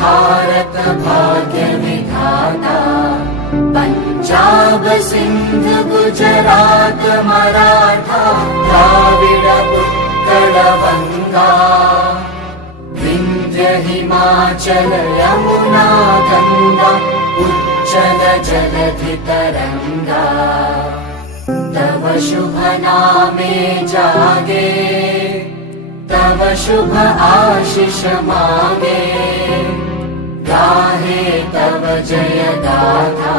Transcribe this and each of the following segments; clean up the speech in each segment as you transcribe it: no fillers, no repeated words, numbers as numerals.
भारत भाग्य विधाता। पंजाब सिंध गुजरात मराठा द्राविड उत्कल गंगा। विंध्य हिमाचल यमुना गंगा उच्चल जलधि तरंगा। तव शुभ नामे जागे तव शुभ आशीष मांगे। गाहे तव जय गाथा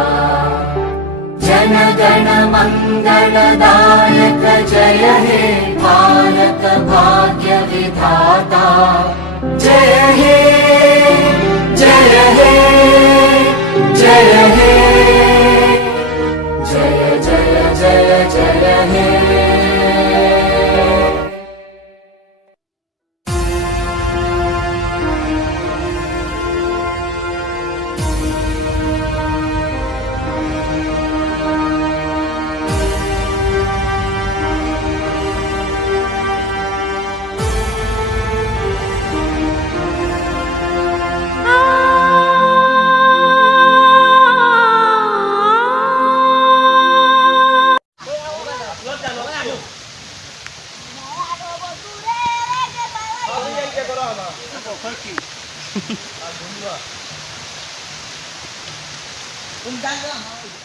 जन गण मंगलदायक। जय हे भारत भाग्य विधाता। जय हे जय हे जय हे जय जय जय जय हे। Undang lah.